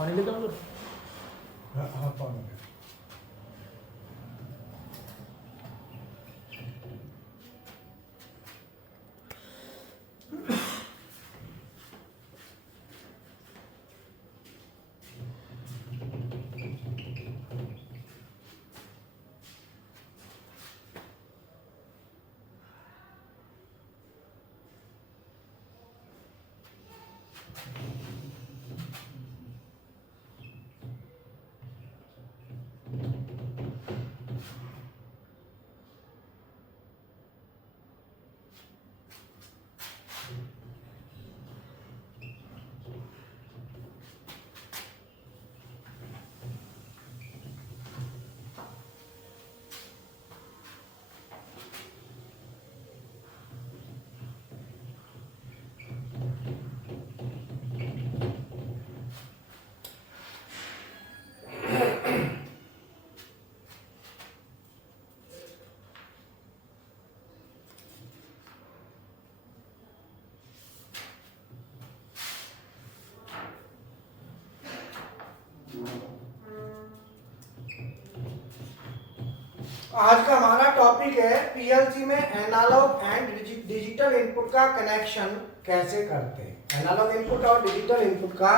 पानी लेता हूँ हाँ पानी है। आज का हमारा टॉपिक है पीएलसी में एनालॉग एंड डिजिटल इनपुट का कनेक्शन कैसे करते हैं। एनालॉग इनपुट और डिजिटल इनपुट का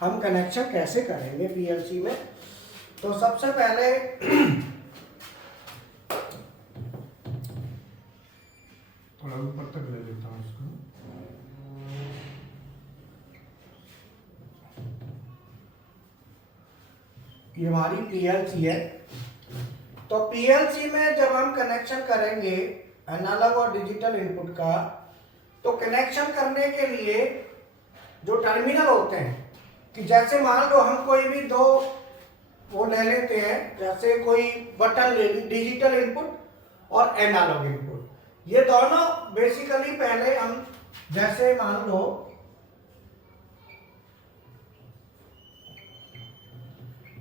हम कनेक्शन कैसे करेंगे पीएलसी में। तो सबसे पहले थोड़ा ऊपर तक ले लेता हूँ इसको। ये हमारी पीएलसी है। तो पीएलसी में जब हम कनेक्शन करेंगे एनालॉग और डिजिटल इनपुट का, तो कनेक्शन करने के लिए जो टर्मिनल होते हैं, कि जैसे मान लो हम कोई भी दो वो ले लेते हैं, जैसे कोई बटन ले ली, डिजिटल इनपुट और एनालॉग इनपुट। ये दोनों बेसिकली पहले हम जैसे मान लो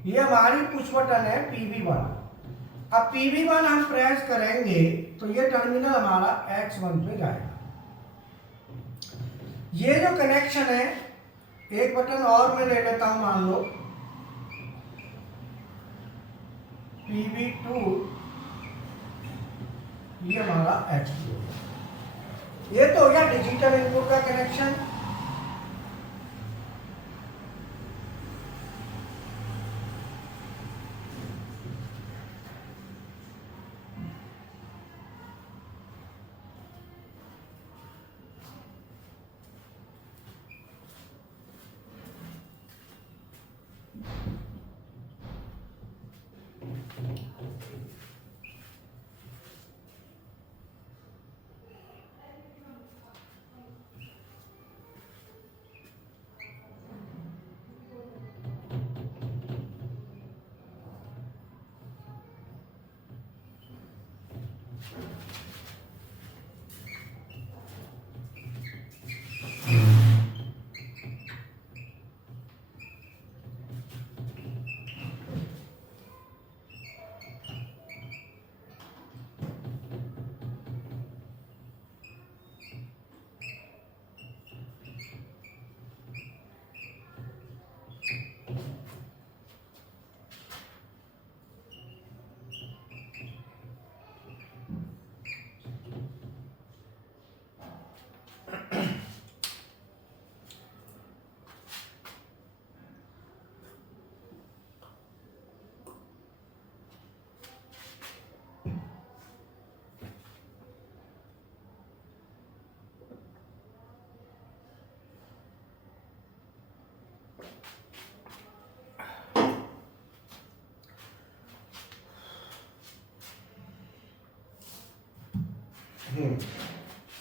ये हमारी पुश बटन है PV1। अब PV1 हम प्रेस करेंगे तो ये टर्मिनल हमारा X1 पे जाएगा। ये जो कनेक्शन है, एक बटन और मैं ले लेता हूं, मान लो PV2, ये हमारा X2। ये तो हो गया डिजिटल इनपुट का कनेक्शन।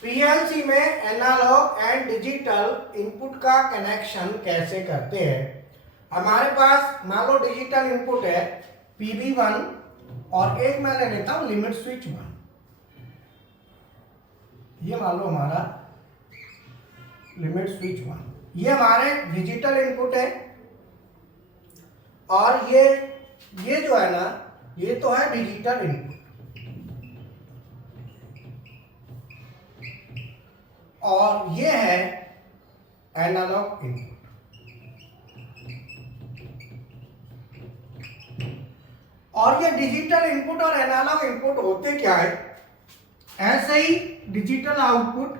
पीएलसी में एनालॉग एंड डिजिटल इनपुट का कनेक्शन कैसे करते हैं। हमारे पास मान लो डिजिटल इनपुट है PV1 और एक मैं ले लेता हूं लिमिट स्विच 1। ये मान लो हमारा लिमिट स्विच 1, ये हमारे डिजिटल इनपुट है। और ये जो है ना, ये तो है डिजिटल इनपुट, और ये है एनालॉग इनपुट। और ये डिजिटल इनपुट और एनालॉग इनपुट होते क्या है, ऐसे ही डिजिटल आउटपुट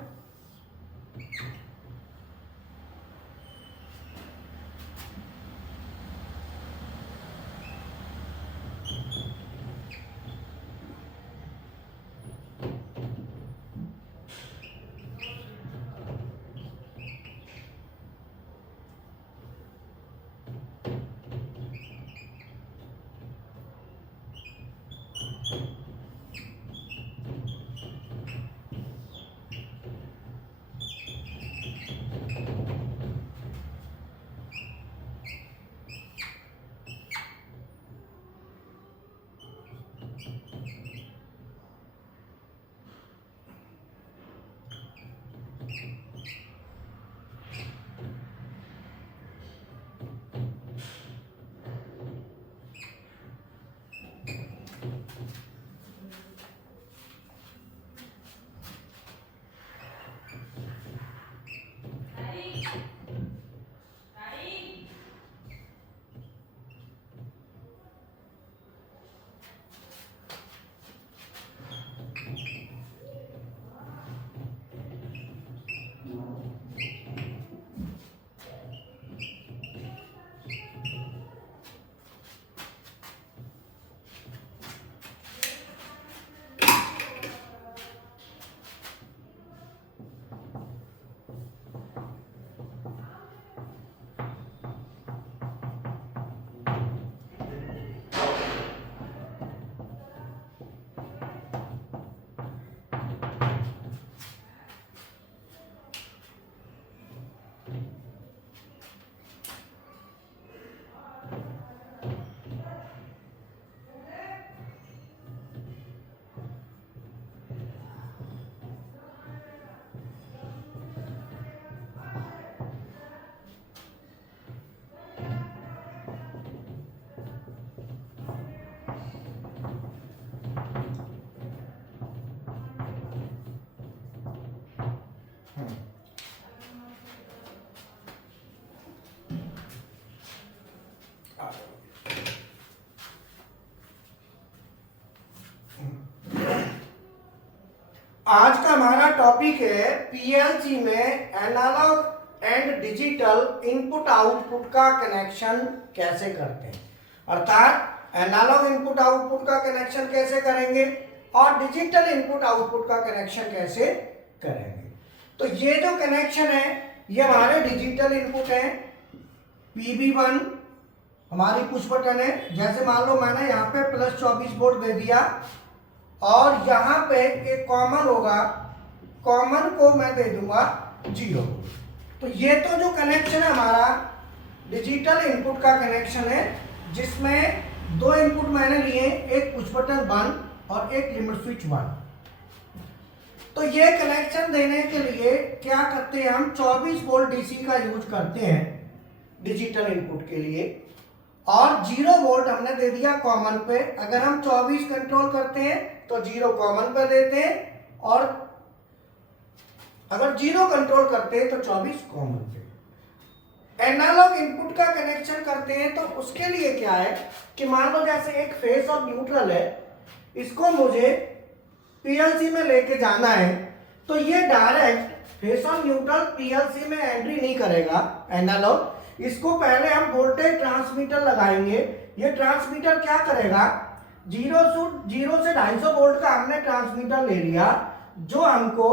आज का हमारा टॉपिक है पीएलसी में analogue and digital input output का कनेक्शन कैसे करते हैं, अर्थात एनालॉग इनपुट आउटपुट का कनेक्शन कैसे करेंगे और डिजिटल इनपुट आउटपुट का कनेक्शन कैसे करेंगे। तो ये जो कनेक्शन है ये हमारे डिजिटल इनपुट है। PB1 हमारी पुश बटन है, जैसे मान लो मैंने यहाँ पे +24 वोल्ट दे दिया और यहाँ पे एक कॉमन होगा, कॉमन को मैं दे दूंगा 0। तो ये तो जो कनेक्शन है हमारा डिजिटल इनपुट का कनेक्शन है, जिसमें दो इनपुट मैंने लिए, एक पुश बटन 1 और एक लिमिट स्विच 1। तो ये कनेक्शन देने के लिए क्या करते हैं, हम 24 वोल्ट डीसी का यूज करते हैं डिजिटल इनपुट के लिए और 0 वोल्ट हमने दे दिया कॉमन पे। अगर हम 24 कंट्रोल करते हैं तो 0 कॉमन पे देते हैं और अगर 0 कंट्रोल करते हैं तो 24 कॉमन पे। एनालॉग इनपुट का कनेक्शन करते हैं तो उसके लिए क्या है कि मान लो जैसे एक फेस और न्यूट्रल है, इसको मुझे पीएलसी में लेके जाना है, तो ये डायरेक्ट फेस और न्यूट्रल पीएलसी में एंट्री नहीं करेगा एनालॉग। इसको पहले हम वोल्टेज ट्रांसमीटर लगाएंगे। ये ट्रांसमीटर क्या करेगा, 0 से 250 वोल्ट का हमने ट्रांसमीटर ले लिया, जो हमको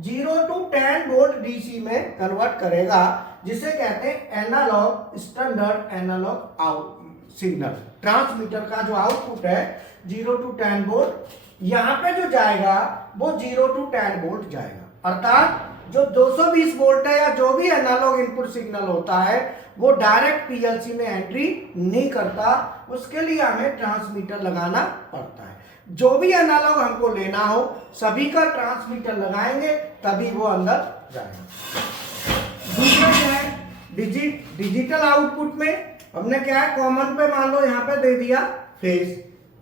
0 to 10 वोल्ट डीसी में कन्वर्ट करेगा, जिसे कहते हैं analogue standard analogue out signal. Transmitter का जो आउटपुट है 0 to 10 वोल्ट, यहाँ पे जो जाएगा वो 0 to 10 वोल्ट जाएगा। अर्थात जो 220 वोल्ट है या जो भी एनालॉग इनपुट सिग्नल होता है वो डायरेक्ट पीएलसी में एंट्री नहीं करता, उसके लिए हमें ट्रांसमीटर लगाना पड़ता है। जो भी एनालॉग हमको लेना हो सभी का ट्रांसमीटर लगाएंगे तभी वो अंदर जाएगा। दूसरा क्या है, डिजिटल आउटपुट में हमने क्या है, कॉमन पे मान लो यहाँ पे दे दिया फेस,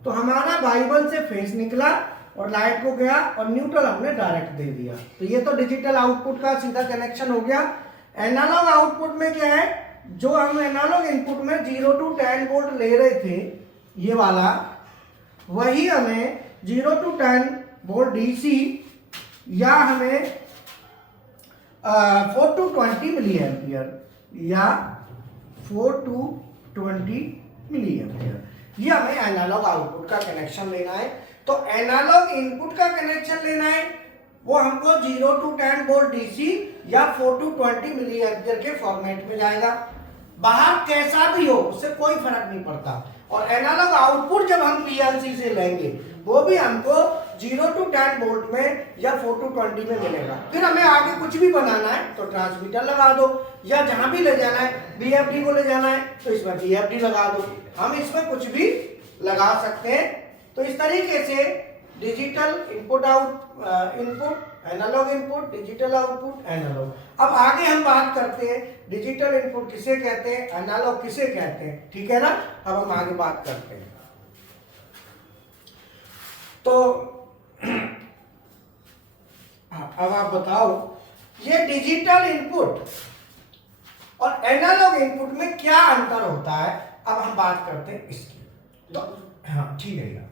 तो हमारा Y1 से फेस निकला और लाइट को गया और न्यूट्रल हमने डायरेक्ट दे दिया। तो ये तो डिजिटल आउटपुट का सीधा कनेक्शन हो गया। एनालॉग आउटपुट में क्या है, जो हम एनालॉग इनपुट में 0 to 10 वोल्ट ले रहे थे ये वाला, वही हमें 0 to 10 वोल्ट डीसी या हमें 4 to 20 मिली एम्पियर या 4 to 20 मिली एम्पियर, ये हमें एनालॉग आउटपुट का कनेक्शन लेना है। तो एनालॉग इनपुट का कनेक्शन लेना है, वो हमको 0 to 10 वोल्ट डीसी या 4 to 20 मिली एम्पियर के फॉर्मेट में जाएगा। बाहर कैसा भी हो उससे कोई फर्क नहीं पड़ता। और एनालॉग आउटपुट जब हम पीएलसी से लेंगे वो भी हमको 0 to 10 वोल्ट में या 4 to 20 में मिलेगा। फिर हमें आगे कुछ भी बनाना है तो ट्रांसमीटर लगा दो, या जहां भी ले जाना है बीएफडी को ले जाना है तो इसमें बीएफडी लगा दो, हम इसमें कुछ भी लगा सकते हैं। तो इस तरीके से digital input input analogue input, digital output, analogue. अब आगे हम बात करते हैं डिजिटल इनपुट किसे कहते हैं, एनालॉग किसे कहते हैं, ठीक है ना। अब हम आगे बात करते हैं। तो अब आप बताओ ये डिजिटल इनपुट और एनालॉग इनपुट में क्या अंतर होता है। अब हम बात करते हैं इसकी। तो हाँ ठीक है,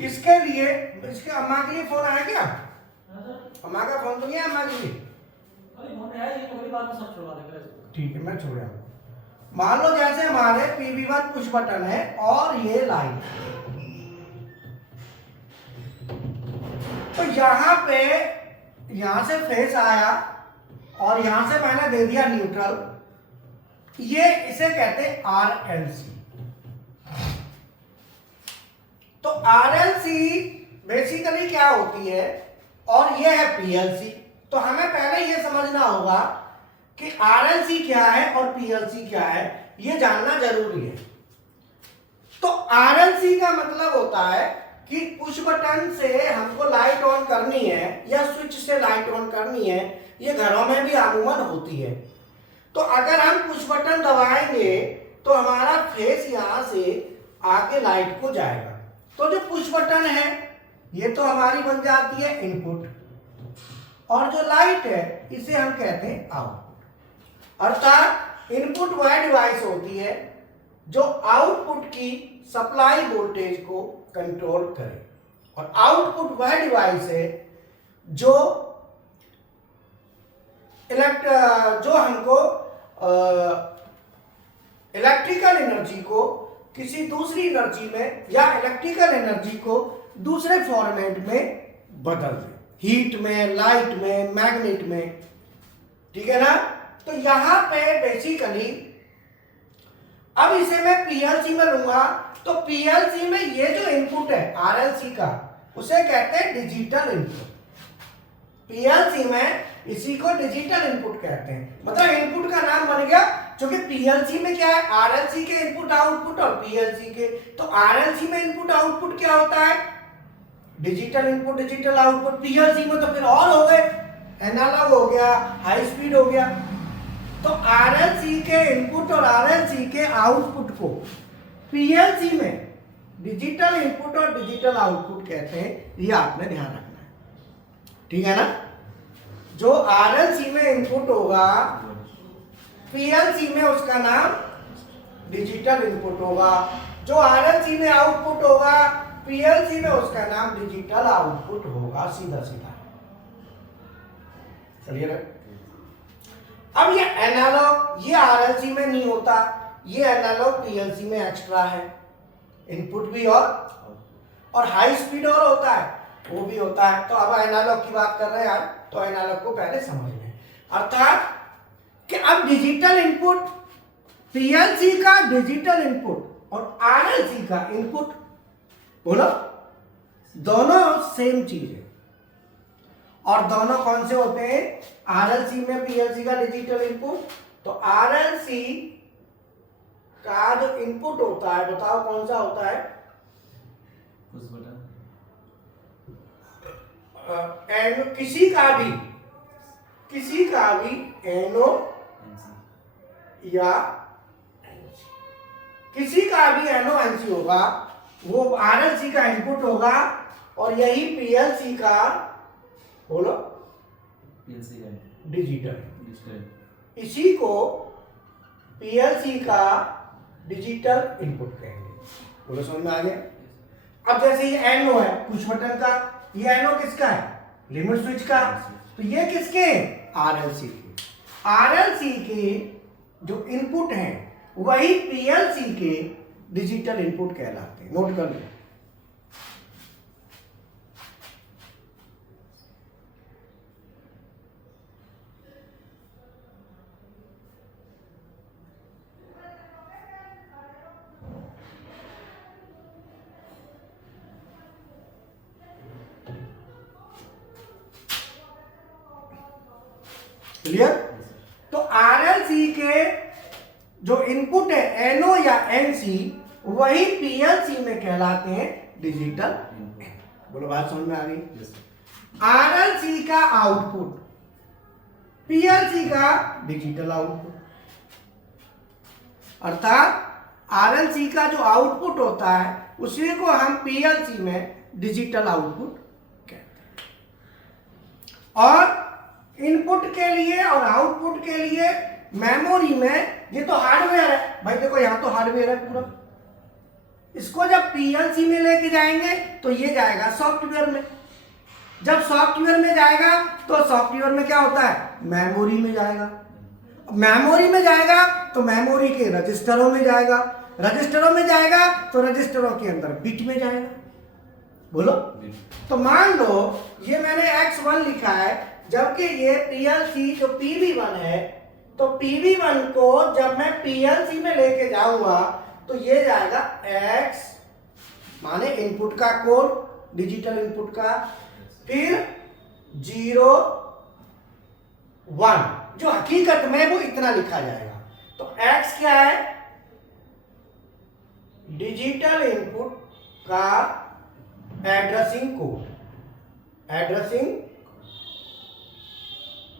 इसके लिए इसके अम्मा के लिए फोन आया क्या? अम्मा का फोन तो नहीं है अम्मा के लिए? ठीक है मैं छोड़। मान लो जैसे हमारे PV1 पुश बटन है और ये लाइन, तो यहां पे यहां से फेस आया और यहां से मैंने दे दिया न्यूट्रल, ये इसे कहते हैं RLC। तो RLC बेसिकली क्या होती है और ये है PLC। तो हमें पहले ये समझना होगा कि RLC क्या है और PLC क्या है, ये जानना जरूरी है। तो RLC का मतलब होता है कि पुश बटन से हमको लाइट ऑन करनी है या स्विच से लाइट ऑन करनी है, ये घरों में भी आमूमन होती है। तो अगर हम पुश बटन दबाएंगे तो हमारा फेस यहां से आके लाइट को जाएगा। तो जो पुश बटन है ये तो हमारी बन जाती है इनपुट, और जो लाइट है इसे हम कहते हैं आउटपुट। अर्थात इनपुट वह डिवाइस होती है जो आउटपुट की सप्लाई वोल्टेज को कंट्रोल करे, और आउटपुट वह डिवाइस है जो हमको इलेक्ट्रिकल एनर्जी को किसी दूसरी एनर्जी में या इलेक्ट्रिकल एनर्जी को दूसरे फॉर्मेट में बदल दे, हीट में, लाइट में, मैग्नेट में, ठीक है ना। तो यहां पे बेसिकली अब इसे मैं पीएलसी में लूंगा, तो पीएलसी में ये जो इनपुट है आरएलसी का उसे कहते हैं डिजिटल इनपुट। पीएलसी में इसी को डिजिटल इनपुट कहते हैं, मतलब इनपुट का नाम बन गया, क्योंकि पीएलसी में क्या है आरएलसी के इनपुट आउटपुट और पीएलसी के। तो आरएलसी में इनपुट आउटपुट क्या होता है, digital input digital output. PLC में तो फिर और हो गए, एनालॉग हो गया, हाई स्पीड हो गया। तो आरएलसी के इनपुट और आरएलसी के आउटपुट को पीएलसी में डिजिटल इनपुट और डिजिटल आउटपुट कहते हैं, ये आपने ध्यान रखना है, ठीक है ना। जो आरएलसी में इनपुट होगा पीएलसी में उसका नाम डिजिटल इनपुट होगा, जो आरएलसी में आउटपुट होगा पीएलसी में उसका नाम डिजिटल आउटपुट होगा, सीधा सीधा। चलिए अब ये एनालॉग ये आरएलसी में नहीं होता, ये एनालॉग पीएलसी में एक्स्ट्रा है, इनपुट भी और हाई स्पीड और होता है, वो भी होता है। तो अब एनालॉग की बात कर रहे हैं यार, तो एनालॉग को पहले समझ लें। अर्थात कि अब डिजिटल इनपुट, पीएलसी का डिजिटल इनपुट और आरएलसी का इनपुट, बोलो दोनों सेम चीज है। और दोनों कौन से होते हैं, आरएलसी में पीएलसी का डिजिटल इनपुट। तो आरएलसी का जो इनपुट होता है बताओ कौन सा होता है, किसी का भी एनो या किसी का भी एनो एनसी होगा, वो आरएलसी का इनपुट होगा, और यही पीएलसी का, बोलो डिजिटल, इसी को पीएलसी का डिजिटल इनपुट कहेंगे, पूरा समझ में आ गया। अब जैसे ये एनो है पुश बटन का, ये एनो किसका है? लिमिट स्विच का। तो ये किसके? आरएलसी के। आरएलसी के जो इनपुट हैं वही पीएलसी के डिजिटल इनपुट कहलाते हैं। नोट कर लो। क्लियर? तो आरएलसी के जो इनपुट है एनओ या एनसी वही पीएलसी में कहलाते हैं डिजिटल। बोलो बात समझ में आ गई? आरएलसी का आउटपुट पीएलसी का डिजिटल आउटपुट, अर्थात आरएलसी का जो आउटपुट होता है उसी को हम पीएलसी में डिजिटल आउटपुट कहते हैं। और इनपुट के लिए और आउटपुट के लिए मेमोरी में, ये तो हार्डवेयर है भाई, देखो यहां तो हार्डवेयर है पूरा, इसको जब पीएलसी में लेके जाएंगे तो ये जाएगा सॉफ्टवेयर में। जब सॉफ्टवेयर में जाएगा तो सॉफ्टवेयर में क्या होता है? मेमोरी में जाएगा। मेमोरी में जाएगा तो मेमोरी के रजिस्टरों में जाएगा, रजिस्टरों में जाएगा तो रजिस्टरों के अंदर बिट में जाएगा। बोलो। तो मान लो ये मैंने X1 लिखा है, जबकि ये पीएलसी जो PV1 है, तो PV1 को जब मैं पीएलसी में लेके जाऊंगा तो ये जाएगा X माने इनपुट का कोड, डिजिटल इनपुट का, फिर 0 1 जो हकीकत में वो इतना लिखा जाएगा। तो X क्या है? डिजिटल इनपुट का एड्रेसिंग कोड, एड्रेसिंग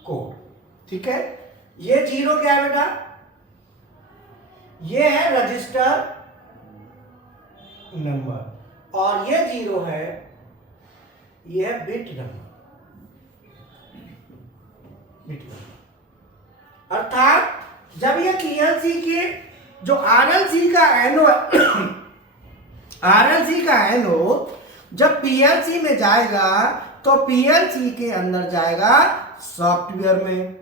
कोड, ठीक है। ये 0 क्या है बेटा? ये है रजिस्टर नंबर, और ये 0 है, ये है बिट नंबर, बिट नंबर। अर्थात जब ये पीएलसी के जो आरएलसी का एनो आरएलसी का एनो जब पीएलसी में जाएगा तो पीएलसी के अंदर जाएगा सॉफ्टवेयर में।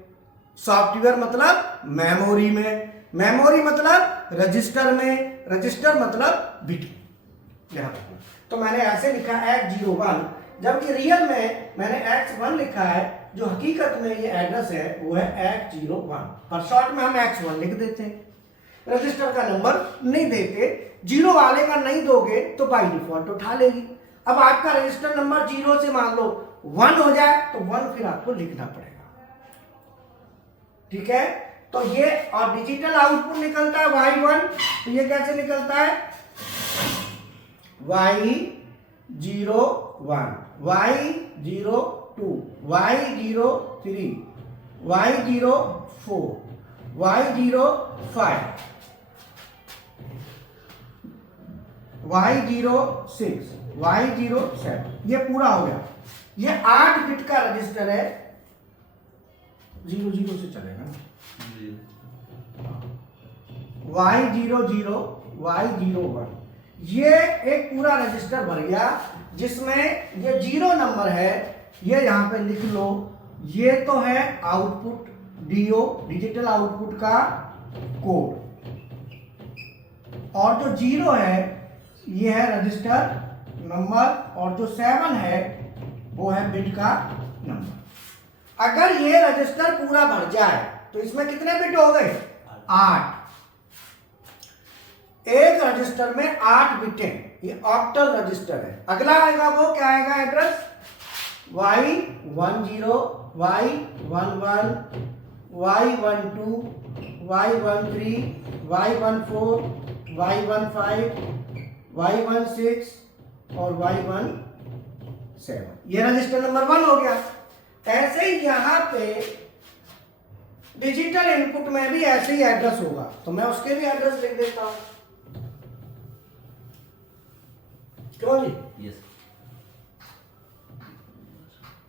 सॉफ्टवेयर मतलब मेमोरी में, मेमोरी मतलब रजिस्टर में, रजिस्टर मतलब बिट। यहां पर तो मैंने ऐसे लिखा X01, जबकि रियल में मैंने X1 लिखा है, जो हकीकत में ये एड्रेस है वो है X01, पर शॉर्ट में हम X1 लिख देते हैं, रजिस्टर का नंबर नहीं देते। 0 वाले का नहीं दोगे तो बाय डिफॉल्ट उठा लेगी। अब आपका रजिस्टर नंबर 0 से मान लो 1 हो जाए तो 1 फिर आपको लिखना पड़ेगा, ठीक है। तो ये और डिजिटल आउटपुट निकलता है Y1, तो ये कैसे निकलता है? Y01, Y02, Y03, Y04, Y05, Y06, Y07, ये पूरा हो गया। ये 8 बिट का रजिस्टर है, 00 से चलेगा ना, Y00, Y01, ये एक पूरा रजिस्टर भर गया, जिसमें ये 0 नंबर है, ये यहां पे लिख लो। ये तो है आउटपुट, DO डिजिटल आउटपुट का कोड, और जो 0 है ये है रजिस्टर नंबर, और जो 7 है वो है बिट का नंबर। अगर ये रजिस्टर पूरा भर जाए तो इसमें कितने बिट हो गए? 8। एक रजिस्टर में 8 बिटें, ये ऑक्टल रजिस्टर है। अगला आएगा वो क्या आएगा address? Y10, Y11, Y12, Y13, Y14, Y15, Y16 और Y17। ये रजिस्टर नंबर 1 हो गया। ऐसे ही यहां पे डिजिटल इनपुट में भी ऐसे ही एड्रेस होगा, तो मैं उसके भी एड्रेस लिख देता हूं। क्यों जी? यस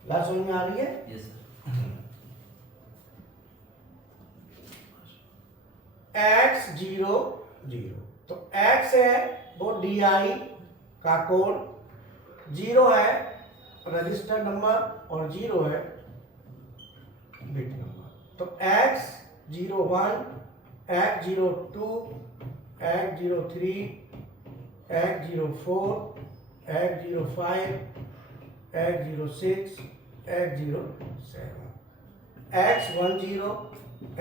बात समझ में आ रही है? यस X00, तो X है वो DI का कोड, 0 है रजिस्टर नंबर और 0 है बिट नंबर। तो X01, X02, X03, X04, X05, X06, X07, X10,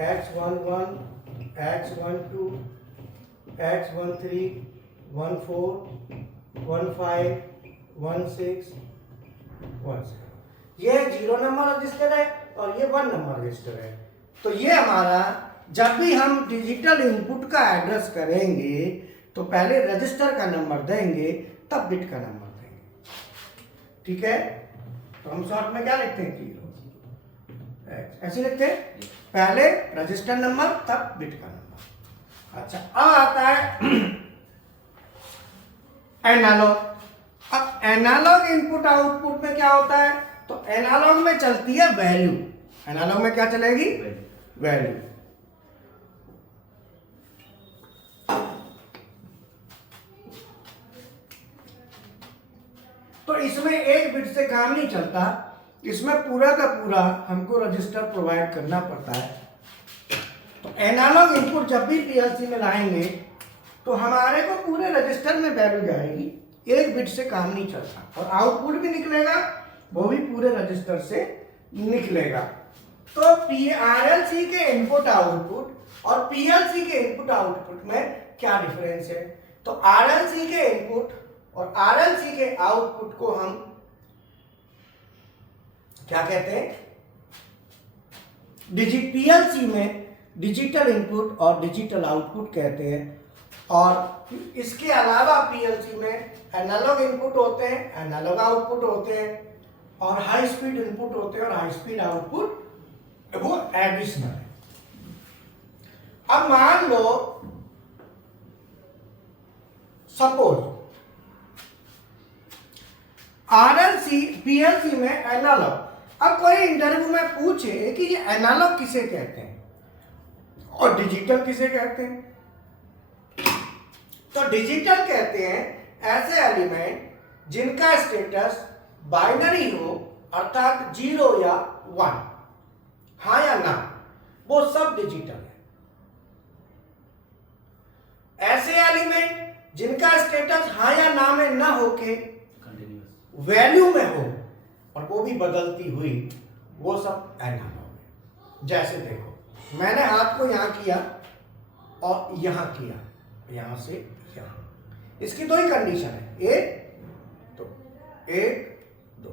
X11, X12, X13, 14, 15, 16, 17। ये 0 नंबर रजिस्टर है और ये 1 नंबर रजिस्टर है। तो ये हमारा, जब भी हम डिजिटल इनपुट का एड्रेस करेंगे तो पहले रजिस्टर का नंबर देंगे, तब बिट का नंबर देंगे। ठीक है, तो हम शॉर्ट में क्या लिखते हैं, 0 ऐसे लिखते हैं, पहले रजिस्टर नंबर तब बिट का नंबर। अच्छा, अब आता है एनालॉग। अब एनालॉग इनपुट आउटपुट में क्या होता है, तो एनालॉग में चलती है वैल्यू। एनालॉग में क्या चलेगी, वैल्यू। तो इसमें एक बिट से काम नहीं चलता, इसमें पूरा का पूरा हमको रजिस्टर प्रोवाइड करना पड़ता है। तो एनालॉग इनपुट जब भी पीएलसी में लाएंगे तो हमारे को पूरे रजिस्टर में वैल्यू जाएगी, एक बिट से काम नहीं चलता। और आउटपुट भी निकलेगा, वो भी पूरे रजिस्टर से निकलेगा। तो आरएलसी के इनपुट आउटपुट और पीएलसी के इनपुट आउटपुट में क्या डिफरेंस है, तो आरएलसी के इनपुट और आरएलसी के आउटपुट को हम क्या कहते हैं, पीएलसी में डिजिटल इनपुट और डिजिटल आउटपुट कहते हैं। और इसके अलावा पीएलसी में एनालॉग इनपुट होते हैं, एनालॉग आउटपुट होते हैं, और हाई स्पीड इनपुट होते हैं और हाई स्पीड आउटपुट वो एडिशनल है। अब मान लो सपोज आरएलसी पीएलसी में एनालॉग, अब कोई इंटरव्यू में पूछे कि ये एनालॉग किसे कहते हैं और डिजिटल किसे कहते हैं, तो डिजिटल कहते हैं ऐसे एलिमेंट जिनका स्टेटस बाइनरी हो, अर्थात 0 या 1, हाँ या ना, वो सब डिजिटल है। ऐसे एलिमेंट जिनका स्टेटस हाँ या ना में ना होके वैल्यू में हो और वो भी बदलती हुई, वो सब एनालॉग है। जैसे देखो, मैंने हाथ को यहां किया और यहां किया, यहां से यहां, इसकी दो ही कंडीशन है, 1 2 1 2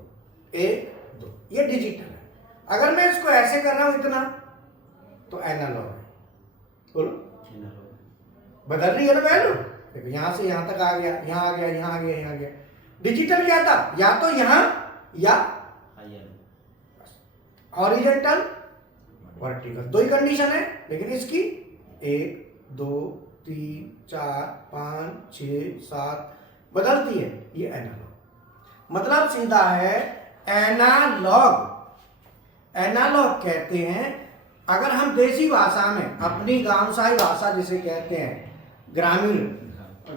1 2, ये डिजिटल है। अगर मैं इसको ऐसे कर रहा हूं इतना, तो एनालॉग है। बोलो, बदल रही है ना वैल्यू, देखो यहां से यहां तक आ गया, यहां आ गया, यहां आ गया, यहां आ गया। डिजिटल क्या था, या तो यहां या हॉरिजॉन्टल वर्टिकल, दो ही कंडीशन है। लेकिन इसकी 1 2 3 4 5 6 7 बदलती है, ये एनालॉग। मतलब सीधा है एनालॉग। एनालॉग कहते हैं, अगर हम देसी भाषा में, अपनी गांवसाई भाषा जिसे कहते हैं, ग्रामीण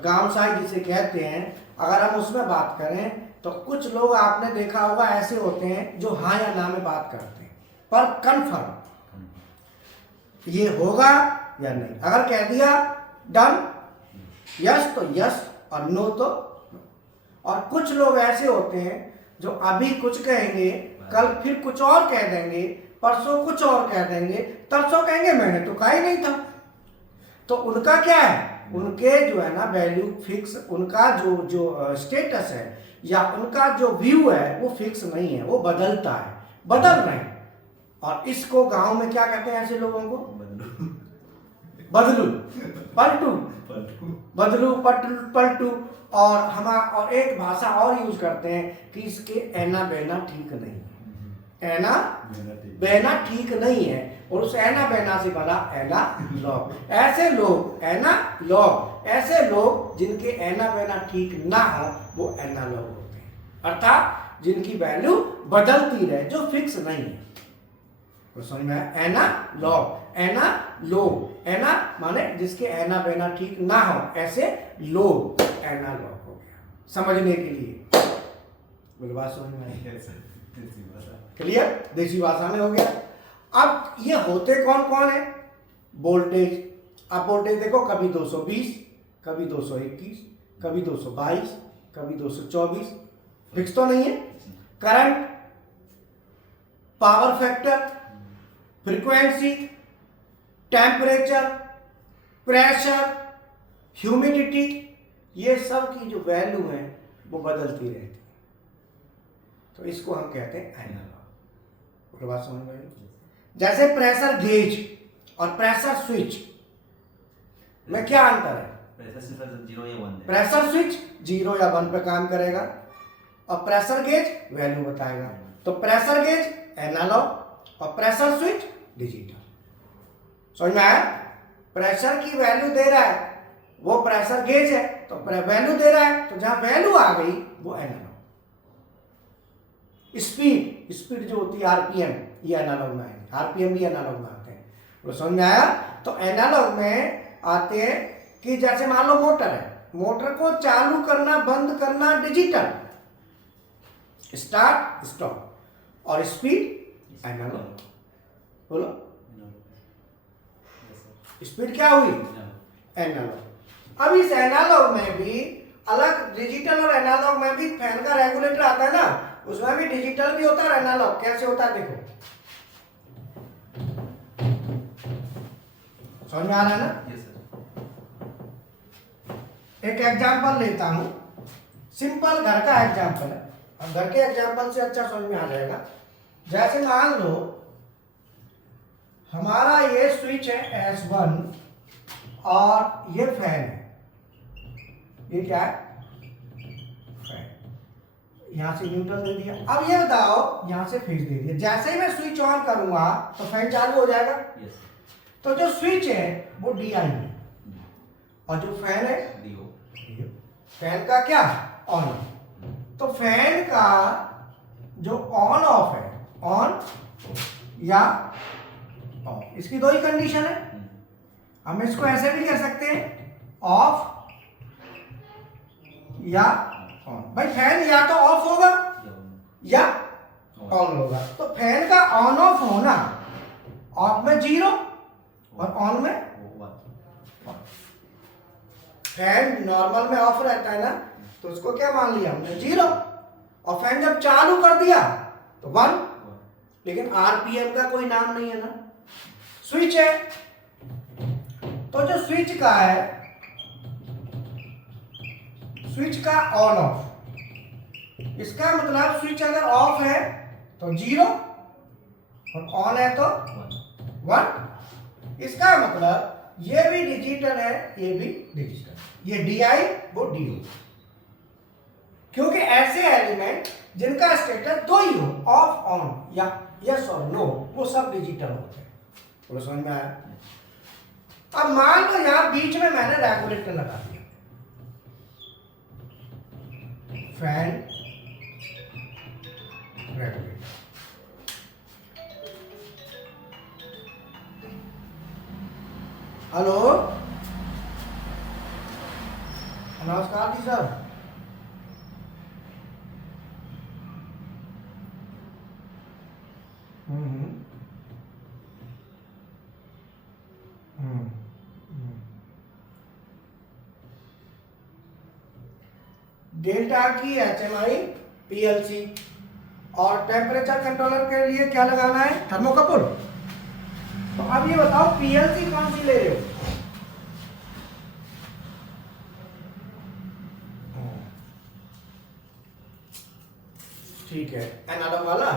गांवसाई जिसे कहते हैं, अगर हम उसमें बात करें तो कुछ लोग आपने देखा होगा ऐसे होते हैं जो हाँ या ना में बात करते हैं, पर कंफर्म ये होगा या नहीं। अगर कह दिया डन, यस तो यस और नो तो नो। और कुछ लोग ऐसे होते हैं जो अभी कुछ कहेंगे, कल फिर कुछ और कह देंगे, परसों कुछ और कह देंगे, तरसों कहेंगे मैंने तो कहा ही नहीं था। तो उनका क्या है, उनके जो है ना वैल्यू फिक्स, उनका जो स्टेटस है या उनका जो व्यू है वो फिक्स नहीं है, वो बदलता है, बदल रहे हैं। और इसको गांव में क्या कहते हैं ऐसे लोगों को, बदलू पलटू, बदलू पलटू। और एक भाषा और यूज करते हैं कि इसके ऐना बहना ठीक नहीं है, ऐना बहना ठीक नहीं है, और उस ऐना बहना से बना ऐना लॉग। ऐसे लोग ऐना लॉग, ऐसे लोग जिनके ऐना बहना ठीक ना हो वो ऐना लॉग होते हैं, अर्थात जिनकी वैल्यू बदलती रहे, जो फिक्स नहीं है। तो समझ में, ऐना लॉग एनालॉग, एना माने जिसके एना बेना ठीक ना हो, ऐसे लोग, एनालॉग हो गया समझने के लिए। बोलो बात समझ में आई? क्लियर, देसी भाषा में हो गया। अब ये होते कौन कौन है? वोल्टेज। अब वोल्टेज देखो, कभी 220, कभी 221, कभी 222, कभी 224, फिक्स तो नहीं है। Current, power factor, frequency, temperature, pressure, humidity, ये सब की जो वैल्यू है वो बदलती रहती है, तो इसको हम कहते हैं एनालॉग। बात समझ में आई? जैसे प्रेशर गेज और प्रेशर स्विच में क्या अंतर है? प्रेशर स्विच 0 या 1 पे काम करेगा और प्रेशर गेज वैल्यू बताएगा। तो प्रेशर गेज एनालॉग और प्रेशर स्विच डिजिटल। समझ में आया? प्रेशर की वैल्यू दे रहा है वो प्रेशर गेज है, तो वैल्यू दे रहा है, तो जहां वैल्यू आ गई वो एनालॉग। स्पीड, स्पीड जो होती है आरपीएम, ये एनालॉग में आएंगे, आरपीएम भी एनालॉग में आते हैं। तो समझ में आया? तो एनालॉग में आते हैं कि जैसे मान लो मोटर है, मोटर को चालू करना बंद करना डिजिटल, स्टार्ट स्टॉप, और स्पीड एनालॉग। बोलो स्पीड क्या हुई? एनालॉग। अब इस एनालॉग में भी अलग, डिजिटल और एनालॉग में भी फैन का रेगुलेटर आता है ना, उसमें भी डिजिटल भी होता है और एनालॉग। कैसे होता है देखो, समझ में आ रहा है ना? एक एग्जांपल लेता हूं, सिंपल घर का एग्जांपल है, और घर के एग्जांपल से अच्छा समझ में आ जाएगा। जैसे मान लो हमारा ये स्विच है S1 और ये फैन है, ये क्या है? फैन। यहां से न्यूट्रल दे दिया। अब ये बताओ, यहां से फेज दे दिया, जैसे ही मैं स्विच ऑन करूंगा तो फैन चालू हो जाएगा। तो जो स्विच है वो DI है और जो फैन है DO। फैन का क्या? ऑन। तो फैन का जो ऑन ऑफ है, ऑन या ऑफ, इसकी दो ही कंडीशन है। हम इसको ऐसे भी कह सकते हैं, ऑफ या ऑन। भाई फैन या तो ऑफ होगा या ऑन होगा। तो फैन का ऑन ऑफ होना, ऑफ में 0 और ऑन में 1। फैन नॉर्मल में ऑफ रहता है ना, तो उसको क्या मान लिया हमने? 0। और फैन जब चालू कर दिया तो 1। लेकिन आरपीएम का कोई नाम नहीं है ना, स्विच है। तो जो स्विच का है, स्विच का ऑन ऑफ, इसका मतलब स्विच अगर ऑफ है तो 0 और ऑन है तो 1। इसका मतलब ये भी डिजिटल है, ये भी डिजिटल, ये DI वो DO। क्योंकि ऐसे एलिमेंट जिनका स्टेटस दो ही हो, ऑफ ऑन या यस और नो, वो सब डिजिटल होते हैं। तो समझ में आया? अब मान लो यहां बीच में मैंने रेगुलेटर लगा दिया, फैन रेगुलेटर। हेलो, नमस्कार जी सर। डेल्टा की HMI PLC और टेम्परेचर कंट्रोलर के लिए क्या लगाना है? थर्मोकपल। तो अब ये बताओ PLC कौन सी ले रहे हो? ठीक है, एनालॉग वाला।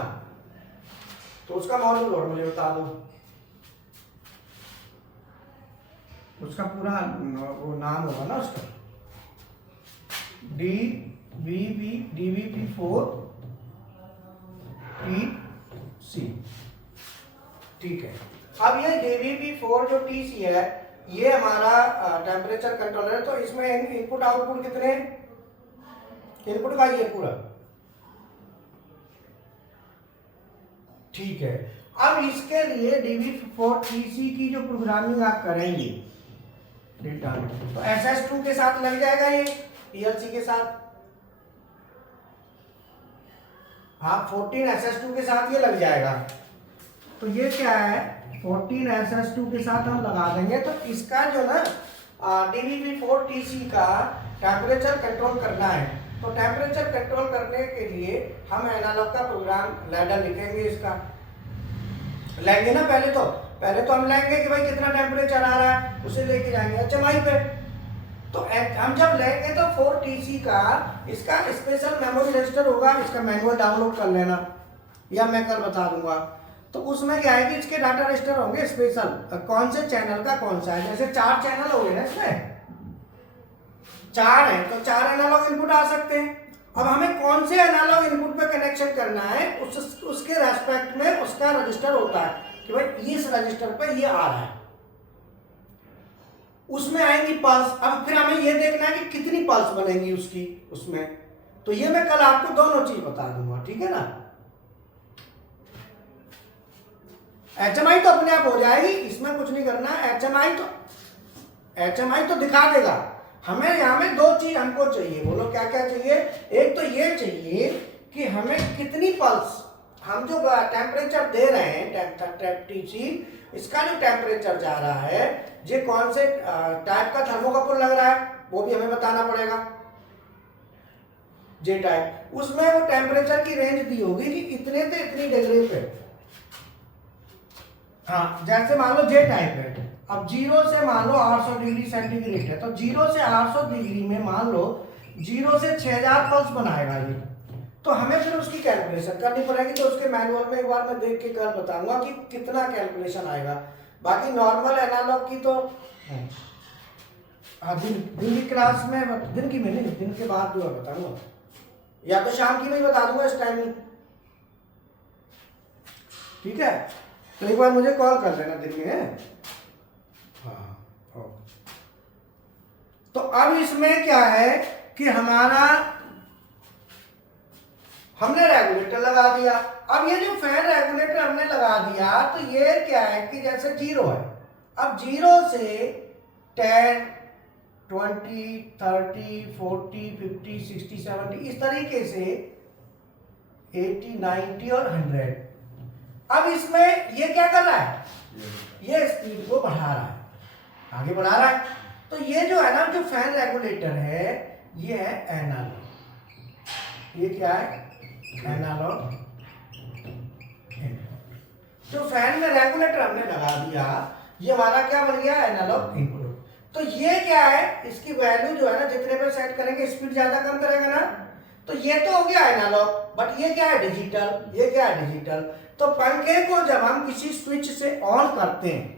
तो उसका मॉड्यूल और मुझे बता दो, उसका पूरा वो नाम होगा ना उसका, DVP4 TC। ठीक है। अब ये DVP4 जो TC है, ये हमारा टेम्परेचर कंट्रोलर है। तो इसमें इनपुट आउटपुट कितने? इनपुट का ये पूरा। ठीक है। अब इसके लिए DB4TC की जो प्रोग्रामिंग आप करेंगे डेटा में, तो SS2 के साथ लग जाएगा ये PLC के साथ। हाँ 14SS2 के साथ ये लग जाएगा। तो ये क्या है 14SS2 के साथ हम लगा देंगे। तो इसका जो ना DB4TC का टेम्परेचर कंट्रोल करना है, तो टेम्परेचर कंट्रोल करने के लिए हम एनालॉग का प्रोग्राम लैडर लिखेंगे। इसका लेंगे ना, पहले तो हम लेंगे कि भाई कितना टेम्परेचर आ रहा है, उसे लेके जाएंगे HMI पे। तो हम जब लेंगे तो 4TC का इसका स्पेशल मेमोरी रजिस्टर होगा, इसका मैनुअल डाउनलोड कर लेना या मैं कल बता दूंगा। तो उसमें क्या है कि इसके डाटा रजिस्टर होंगे स्पेशल, कौन से चैनल का कौन सा है। जैसे 4 चैनल हो गए ना, इसमें 4 है तो 4 एनालॉग इनपुट आ सकते हैं। अब हमें कौन से एनालॉग इनपुट पे कनेक्शन करना है, उसके रेस्पेक्ट में उसका रजिस्टर होता है कि भाई इस रजिस्टर पे ये आ रहा है, उसमें आएंगी पल्स। अब फिर हमें ये देखना है कि कितनी पल्स बनेंगी उसकी उसमें। तो ये मैं कल आपको दोनों चीज बता दूंगा, ठीक है ना। HMI तो अपने आप हो जाएगी, इसमें कुछ नहीं करना है। HMI तो दिखा देगा। हमें यहाँ में 2 चीज हमको चाहिए, बोलो क्या क्या चाहिए। एक तो ये चाहिए कि हमें कितनी पल्स, हम जो टेम्परेचर दे रहे हैं TC, इसका जो टेम्परेचर जा रहा है, ये कौन से टाइप का थर्मोकपल लग रहा है वो भी हमें बताना पड़ेगा। J टाइप, उसमें वो टेम्परेचर की रेंज दी होगी कि इतने से इतनी डिग्री पे। हाँ जैसे मान लो J टाइप है, अब 0 से मान लो 800 डिग्री सेंटीग्रेड है, तो 0 से 800 डिग्री में मान लो 0 से 6000 पल्स बनाएगा ये। तो हमें फिर उसकी कैलकुलेशन करनी पड़ेगी। तो उसके मैनुअल में एक बार मैं देख के कल बताऊंगा कि कितना कैलकुलेशन आएगा। बाकी नॉर्मल एनालॉग की तो हाँ दिन की क्लास में, दिन की में नहीं, दिन के बाद जो बताऊंगा, या तो शाम की में ही बता दूंगा इस टाइम में, ठीक है। तो एक बार मुझे कॉल कर लेना दिन में। हाँ तो अब इसमें क्या है कि हमने रेगुलेटर लगा दिया। अब ये जो फैन रेगुलेटर हमने लगा दिया, तो ये क्या है कि जैसे 0 है, अब 0 से 10, 20, 30, 40, 50, 60, 70 इस तरीके से 80, 90 और 100। अब इसमें ये क्या कर रहा है, ये स्पीड को बढ़ा रहा है, आगे बढ़ा रहा है। तो ये जो है ना, जो फैन रेगुलेटर है, ये है एनालॉग। ये क्या है, एनालॉग। जो फैन में रेगुलेटर हमने लगा दिया, ये हमारा क्या बन गया, एनालॉग इनपुट। तो ये क्या है, इसकी वैल्यू जो है ना, जितने पर सेट करेंगे स्पीड ज्यादा कम करेगा ना। तो ये तो हो गया एनालॉग, बट ये क्या है, डिजिटल। ये क्या है, डिजिटल। तो पंखे को जब हम किसी स्विच से ऑन करते हैं,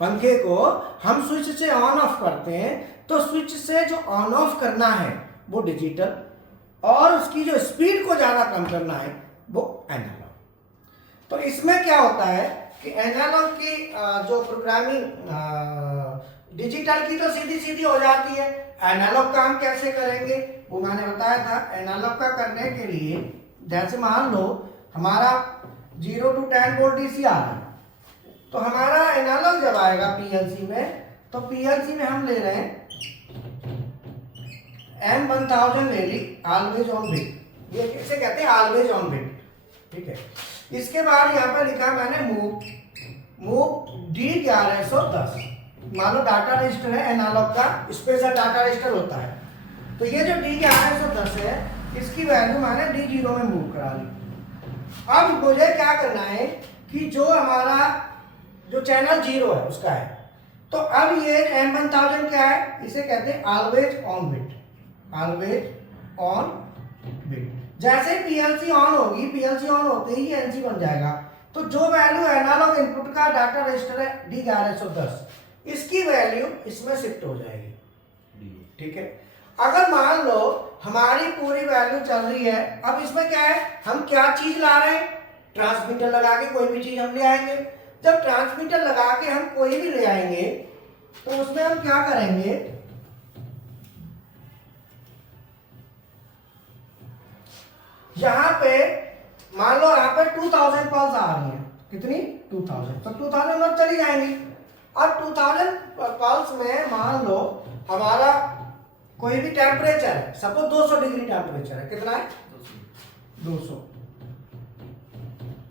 पंखे को हम स्विच से ऑन ऑफ करते हैं, तो स्विच से जो ऑन ऑफ करना है वो डिजिटल, और उसकी जो स्पीड को ज्यादा कम करना है वो एनालॉग। तो इसमें क्या होता है कि एनालॉग की जो प्रोग्रामिंग डिजिटल की तो सीधी सीधी हो जाती है। एनालॉग काम कैसे करेंगे वो मैंने बताया था। एनालॉग का करने के लिए जैसे मान लो हमारा 0 to 10 वोल्ट DC आ रहा है, तो हमारा एनालॉग जब आएगा PLC में, तो PLC में हम ले रहे हैं M1000 ले ली, ऑलवेज ऑन बिट। ये इसे कहते हैं ऑलवेज ऑन बिट, ठीक है। इसके बाद यहाँ पे लिखा मैंने मूव D1110। मान लो डाटा रजिस्टर है एनालॉग का, स्पेशल डाटा रजिस्टर होता है। तो ये जो D1110 है, इसकी वैल्यू मैंने D0 में मूव करा ली। अब मुझे क्या करना है कि जो हमारा जो चैनल 0 है उसका है, तो अब ये M1000 क्या है, इसे कहते हैं always on bit. Always on bit. जैसे PLC ऑन होगी, PLC ऑन होते ही NC बन जाएगा। तो जो वैल्यू एनालॉग इनपुट का डाटा रजिस्टर है D1110, इसकी वैल्यू इसमें शिफ्ट हो जाएगी, ठीक है। अगर मान लो हमारी पूरी वैल्यू चल रही है, अब इसमें क्या है, हम क्या चीज ला रहे हैं, ट्रांसमीटर लगा के कोई भी चीज हम ले आएंगे। जब ट्रांसमीटर लगा के हम कोई भी ले आएंगे, तो उसमें हम क्या करेंगे, यहां पे मान लो यहां पे 2000 पल्स आ रही है, कितनी 2000, तो 2000 और चली जाएंगी। अब 2000 पल्स में मान लो हमारा कोई भी टेम्परेचर है, सपोज 200 डिग्री टेम्परेचर है, कितना है 200।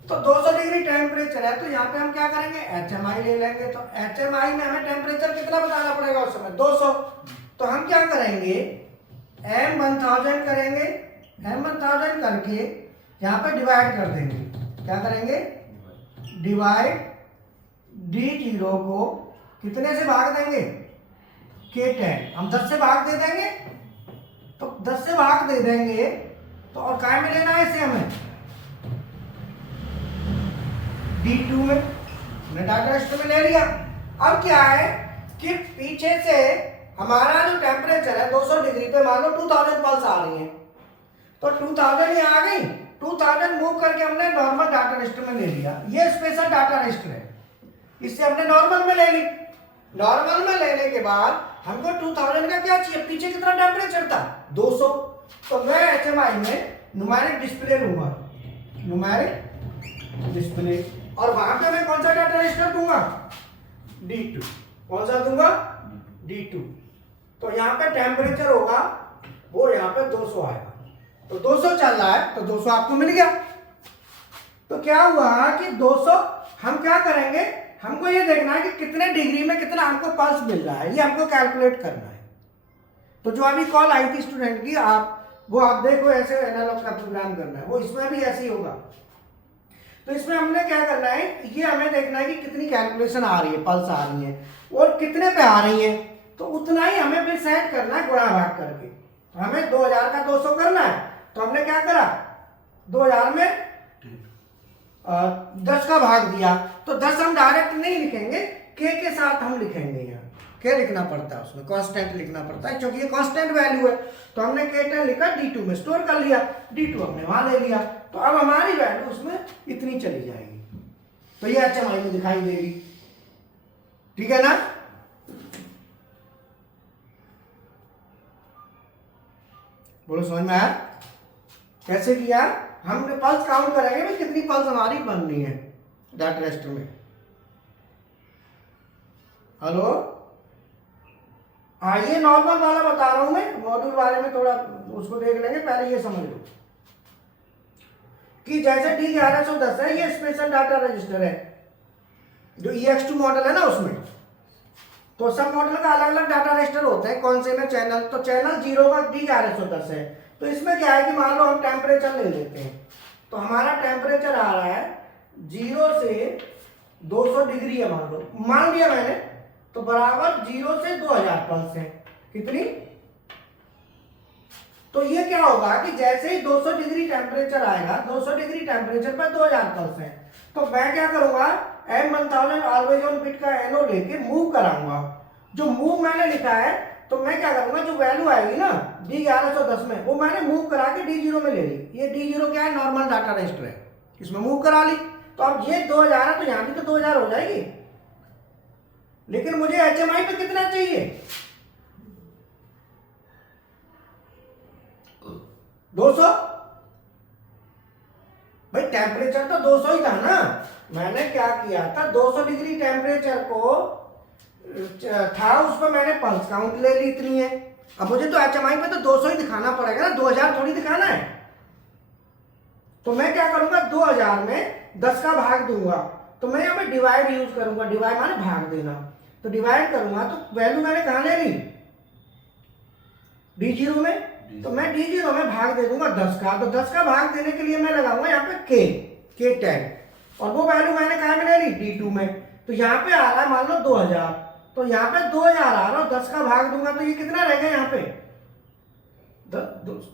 तो 200 डिग्री टेम्परेचर है, तो यहाँ पे हम क्या करेंगे HMI ले लेंगे। तो HMI में हमें टेम्परेचर कितना बताना पड़ेगा उस समय 200। तो हम क्या करेंगे M1000 करेंगे, M1000 करके यहाँ पे डिवाइड कर देंगे। क्या करेंगे डिवाइड D0 को कितने से भाग देंगे K10, हम 10 से भाग दे देंगे। तो 10 से भाग दे देंगे तो और काय में लेना है इसे हमें D2 में, हमने डाटा रजिस्टर में ले लिया। अब क्या है कि पीछे से हमारा जो टेम्परेचर है 200 डिग्री पे मान लो 2000 पल्स आ रही है, तो 2000 ये आ गई, 2000 मूव करके हमने नॉर्मल डाटा रजिस्टर में ले लिया। ये स्पेशल डाटा रजिस्टर है, इससे हमने नॉर्मल में ले ली। नॉर्मल में लेने के बाद हमको 2000 का क्या चाहिए, पीछे कितना टेम्परेचर था 200। तो मैं HMI में न्यूमेरिक डिस्प्ले लूंगा, न्यूमेरिक डिस्प्ले, और वहां पे मैं कौन सा डाटा रजिस्टर दूंगा D2। कौन सा दूंगा D2। तो यहाँ पे टेम्परेचर होगा वो यहाँ पे 200 आएगा, तो 200 चल रहा है तो 200 आपको मिल गया। तो क्या हुआ कि 200 हम क्या करेंगे, हमको ये देखना है कि कितने डिग्री में कितना हमको पल्स मिल रहा है, ये हमको कैलकुलेट करना है। तो जो अभी कॉल आई थी स्टूडेंट की, आप देखो ऐसे एनालॉग का प्रोग्राम करना है, वो इसमें भी ऐसे ही होगा। तो इसमें हमने क्या करना है, ये हमें देखना है कि कितनी कैलकुलेशन आ रही है, पल्स आ रही है और कितने पे आ रही है, तो उतना ही हमें फिर सेट करना है गुणा भाग करके। तो हमें 2000 का 200 करना है, तो हमने क्या करा 2000 में 10 का भाग दिया। तो 10 हम डायरेक्ट नहीं लिखेंगे, के साथ हम लिखेंगे। यहाँ के लिखना पड़ता है, उसमें कांस्टेंट लिखना पड़ता है क्योंकि ये कांस्टेंट वैल्यू है। तो हमने K10 लिखा, D2 में स्टोर कर लिया, D2 हमने वहां ले लिया। तो अब हमारी वैल्यू उसमें इतनी चली जाएगी, तो ये HMI में दिखाई देगी। ठीक है ना। बोलो समझ में आया कैसे किया। हमने पल्स काउंट करेंगे भाई कितनी पल्स हमारी बन रही है डाटा रजिस्टर में। हेलो, हाँ ये नॉर्मल वाला बता रहा हूं मैं, मॉड्यूल वाले में थोड़ा उसको देख लेंगे। पहले ये समझ लो कि जैसे D1110 है, ये स्पेशल डाटा रजिस्टर है जो EX2 मॉडल है ना उसमें। तो सब मॉडल का अलग अलग डाटा रजिस्टर होते हैं, कौन से में चैनल, तो चैनल 0 का D1110 है। तो इसमें क्या है कि मान लो हम टेम्परेचर ले लेते हैं, तो हमारा टेम्परेचर आ रहा है 0 से 200 डिग्री है, मान लिया मैंने, तो बराबर 0 से 2000 पल्स है। कितनी, तो ये क्या होगा कि जैसे ही 200 डिग्री टेम्परेचर आएगा, 200 डिग्री टेम्परेचर पर 2000 पल्स है, तो मैं क्या करूंगा M1000 ऑलवेज ऑन बिट का NO लेके मूव कराऊंगा। जो मूव मैंने लिखा है, तो मैं क्या करूंगा, जो वैल्यू आएगी ना D1110 में, वो मैंने मूव करा के D0 में ले ली। ये D0 क्या है, नॉर्मल डाटा रजिस्टर है, इसमें मूव करा ली। तो अब ये 2000 है, तो यहां भी तो 2000 हो जाएगी, लेकिन मुझे HMI पे कितना चाहिए 200। भाई टेम्परेचर तो 200 ही था ना, मैंने क्या किया था 200 डिग्री टेम्परेचर को था, उस पर मैंने पल्स काउंट ले ली इतनी है। अब मुझे तो HMI पे तो 200 ही दिखाना पड़ेगा ना, 2000 थोड़ी दिखाना है। तो मैं क्या करूंगा 2000 में 10 का भाग दूंगा, तो मैं यहाँ पे डिवाइड यूज करूंगा, डिवाइड माने भाग देना। तो डिवाइड करूंगा तो वैल्यू मैंने कहां ले ली D0 में, तो मैं D0 में भाग दे दूंगा 10 का। तो 10 का भाग देने के लिए मैं लगाऊंगा यहाँ पे K10, और वो वैल्यू मैंने कहा में ले ली D2 में। तो यहाँ पे आ रहा है मान लो 2000, तो यहाँ पे 2000 आ रहा है, 10 का भाग दूंगा तो ये कितना रह गया, यहाँ पे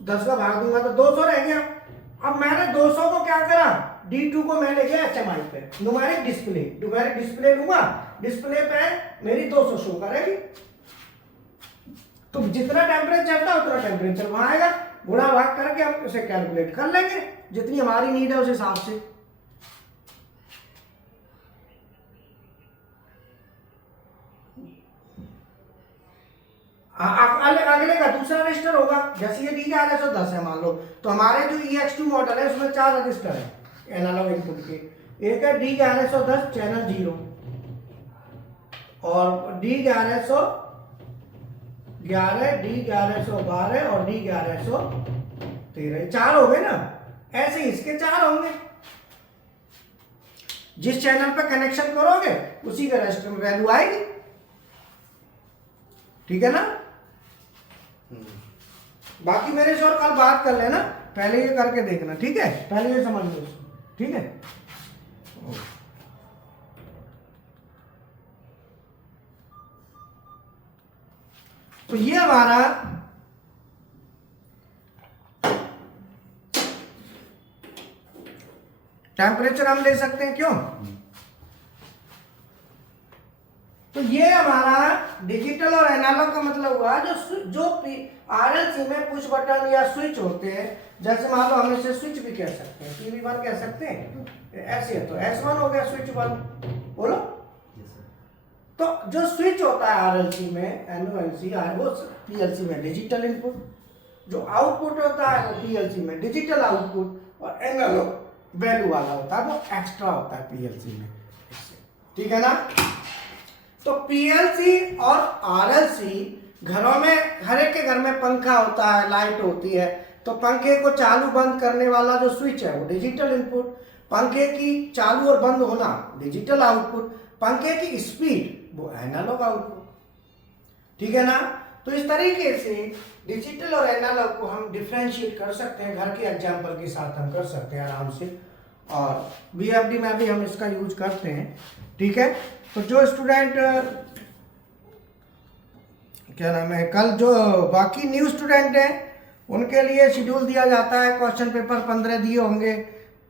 10 का भाग दूंगा तो 200 रह गया। अब मैंने 200 को क्या करा, D2 को मैं ले गया HMI पे, न्यूमेरिक डिस्प्ले लूंगा, डिस्प्ले पे मेरी 200 शो करेगी। तो जितना टेम्परेचर था उतना टेम्परेचर वहां आएगा, गुणा भाग करके हम उसे कैलकुलेट कर लेंगे जितनी हमारी नीड है उस हिसाब से। अगले का दूसरा रजिस्टर होगा, जैसे ये D1110 है मान लो, तो हमारे जो EX2 मॉडल है उसमें 4 रजिस्टर है एनालॉग इनपुट के। एक है D1110 चैनल 0 और D1111, D1112 और D1113, 4 हो गए ना। ऐसे इसके 4 होंगे। जिस चैनल पे कनेक्शन करोगे उसी का रजिस्टर में वैल्यू आएगी, ठीक है ना। बाकी मेरे से और कल बात कर लेना, पहले ये करके देखना, ठीक है, पहले ये समझ लो, ठीक है। तो ये हमारा टेम्परेचर हम ले सकते हैं, क्यों? तो ये हमारा डिजिटल और एनालॉग का मतलब हुआ जो आरएलसी में पुश बटन या स्विच होते हैं, जैसे मान लो हम इसे स्विच भी कह सकते हैं, TV1 कह सकते हैं, ऐसे है तो S1 हो गया स्विच 1, बोलो। तो जो स्विच होता है आरएलसी में, एनओएनसी वो पीएलसी में डिजिटल इनपुट, जो आउटपुट होता है वो पीएलसी में डिजिटल आउटपुट, और एनालॉग वैल्यू वाला होता है वो एक्स्ट्रा होता है पीएलसी में, ठीक है ना। तो पीएलसी और आरएलसी घरों में, हर एक के घर में पंखा होता है, लाइट होती है, तो पंखे को चालू बंद करने वाला जो स्विच है वो डिजिटल इनपुट, पंखे की चालू और बंद होना डिजिटल आउटपुट, पंखे की स्पीड वो एनालॉग आउटपुट, ठीक है ना। तो इस तरीके से डिजिटल और एनालॉग को हम डिफरेंशिएट कर सकते हैं, घर के एग्जाम्पल के साथ हम कर सकते हैं आराम से, और बीएफडी में भी हम इसका यूज करते हैं, ठीक है। तो जो स्टूडेंट क्या नाम है, कल जो बाकी न्यू स्टूडेंट हैं उनके लिए शेड्यूल दिया जाता है, क्वेश्चन पेपर 15 दिए होंगे,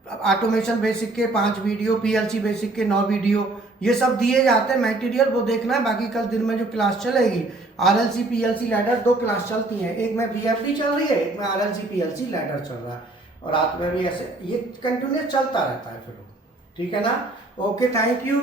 ऑटोमेशन बेसिक के 5 वीडियो, पीएलसी बेसिक के 9 वीडियो, ये सब दिए जाते हैं मटेरियल, वो देखना है। बाकी कल दिन में जो क्लास चलेगी आरएलसी पीएलसी लैडर 2 क्लास चलती हैं, एक में बीएफडी चल रही है, एक में आरएलसी पीएलसी लैडर चल रहा है, और रात में भी ऐसे ये कंटिन्यूस चलता रहता है फिर, ठीक है ना। Okay, thank you.